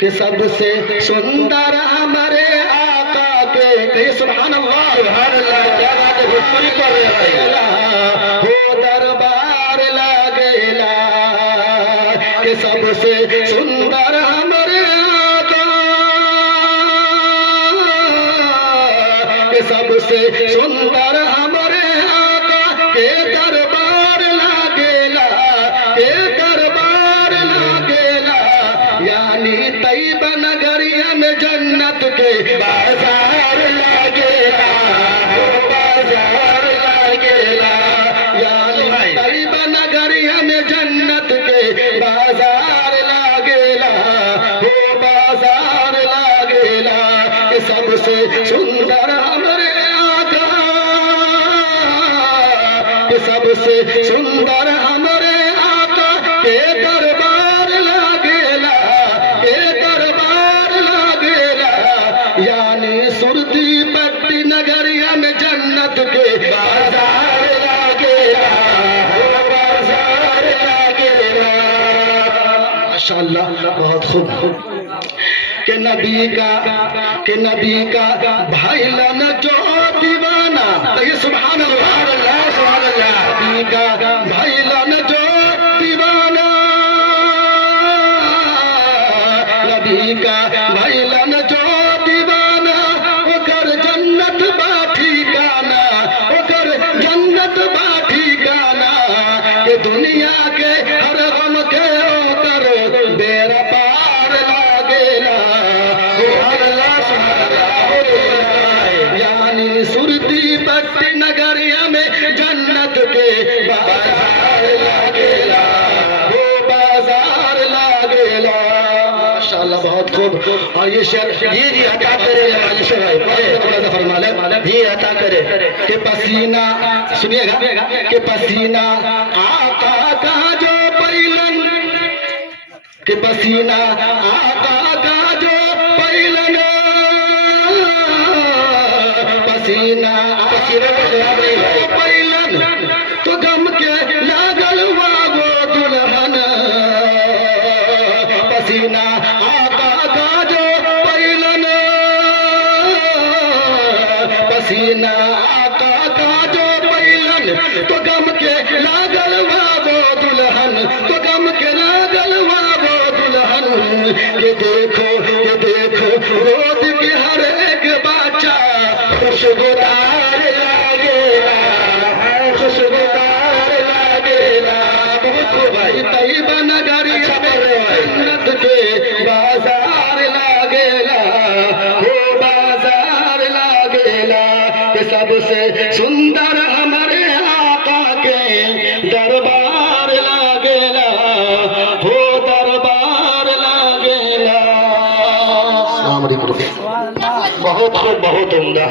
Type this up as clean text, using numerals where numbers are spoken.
कि सबसे सुंदर हमारे आका के सुभान अल्लाह क्या बात है भोजपुरी कर रहे हैं हो दरबार लागेला कि सबसे सुंदर हमारे आका कि सबसे सुंदर हमारे आका के दरबार लागेला के दरबार लागेला यानी तैयबा नगरिया में जन्नत के बाजार लागेला बाजार लागेला यानी तैयबा नगरिया में जन्नत के बाजार लागेला हो बाजार लागेला कि सबसे सुंदर हमारे आका कि सबसे सुंदर हमारे आका के दरबार लागेला के दरबार लागेला यानी सुरती पट्टी नगरिया में जन्नत के बाजार लागेला बाजार लागेला माशाअल्लाह बहुत खूब के नबी का भाई लन जो दीवाना ये सुभान अल्लाह सुभान अल्लाह नबी का भाई लन जो दीवाना नबी का भाई लन जो दीवाना ओकर जन्नत बाठी गाना ओकर जन्नत बाठी गाना के दुनिया के हर गम के ओकर बेरा पार लागेला यानी सुरती पट्टी नगरिया में जन्नत के बाजार लागेला वो बाजार लागेला माशाअल्लाह बहुत खूब और ये शेर जी अता करे थोड़ा सा फरमा ले जी अता करे कि पसीना सुनिएगा कि पसीना आका का जो पैलन कि पसीना आका का जो पैलन पसीना पैलन तो गम के लागल वो दुल्हन पसीना आका का जो पैलन पसीना आका का जो पैलन तो गम के लागल वो दुल्हन तो गम के लागल वो दुल्हन ये देखो रोद के हर एक बच्चा खुशबूदार लागेला खुशबूदार लागेला बहुत भाई तैयबा नगरिया जन्नत के बाजार लागेला वो बाजार लागेला कि सबसे सुंदर हमारे आका के दरबार लागेला वो दरबार लागेला बहुत उम्दा